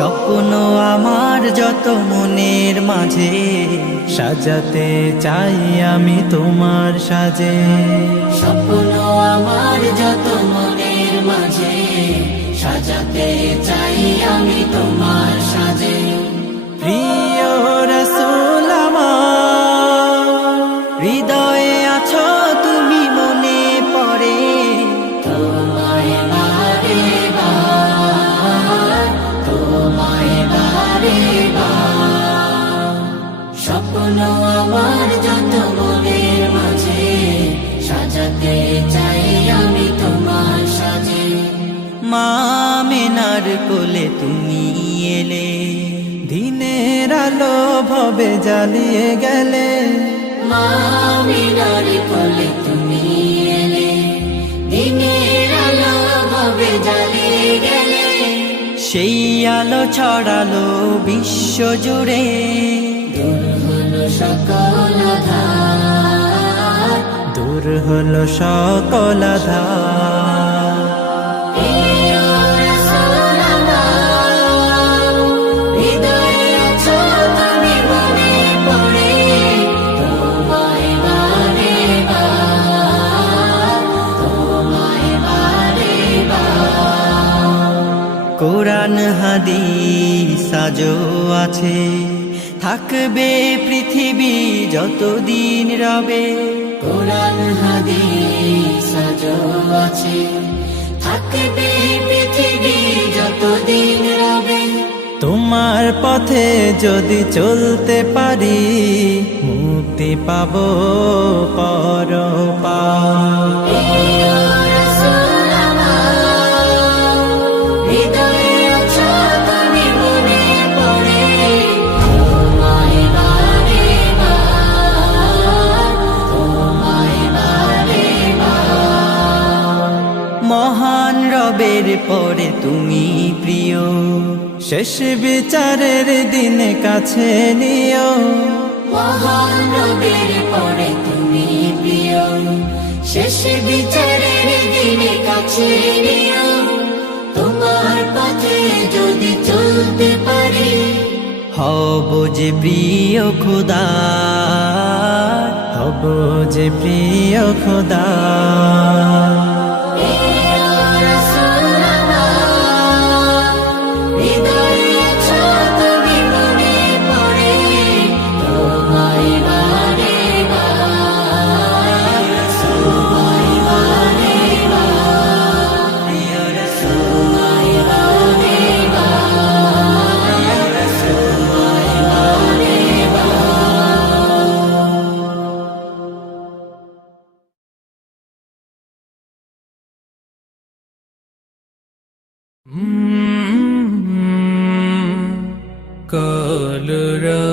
স্বপ্ন আমার যত মনের মাঝে সাজাতে চাই আমি তোমার সাজে। স্বপ্ন আমার যত মনের মাঝে সাজাতে চাই আমি তোমার সাজে। প্রিয় রাসূল আমার, হৃদয়ে আছো তুমি, মনে পড়ে তোমায় বারে বার, তোমায় বারে বার। স্বপ্ন আমার যত মনের মাঝে সাজাতে চাই আমি তোমার সাজে। মা আমিনার কোলে তুমি এলে, দিনের আলো ভবে জ্বালিয়ে গেলে। মা আমিনার কোলে তুমি এলে, দিনের আলো ভবে জ্বালিয়ে গেলে। সেই আলো ছড়ালো বিশ্ব জুড়ে, দূর হলো সকল আঁধার, দূর হলো সকল আঁধার। প্রিয় রাসূল আমার, হৃদয়ে আছো তুমি, মনে পড়ে তোমায় বারে বার, তোমায় বারে বার। কোরআন হাদিস আজও আছে, থাকবে পৃথিবী যতদিন রবে। কোরআন হাদিস আজও আছে, থাকবে পৃথিবী যতদিন রবে। তোমার পথে যদি চলতে পারি, মুক্তি পাবো পরপার। প্রিয় রাসূল আমার, হৃদয়ে আছো তুমি, মনে পড়ে তোমায় বারে বার, তোমায় বারে বার। মহান রবের পরে তুমি প্রিয়, শেষ বিচারের দিনে কাছে নিও। মহান রবের পরে তুমি প্রিয়, শেষ বিচারের দিনে কাছে নিও। তোমার পথে যদি চলতে পারি, হব যে প্রিয় খোদা, হব যে প্রিয় খোদা। প্রিয় রাসূল আমার, হৃদয়ে আছো তুমি, মনে পড়ে তোমায় বারে বার, তোমায় বারে বার, প্রিয় রাসূল তোমায় বারে বার, তোমায় বারে কলরা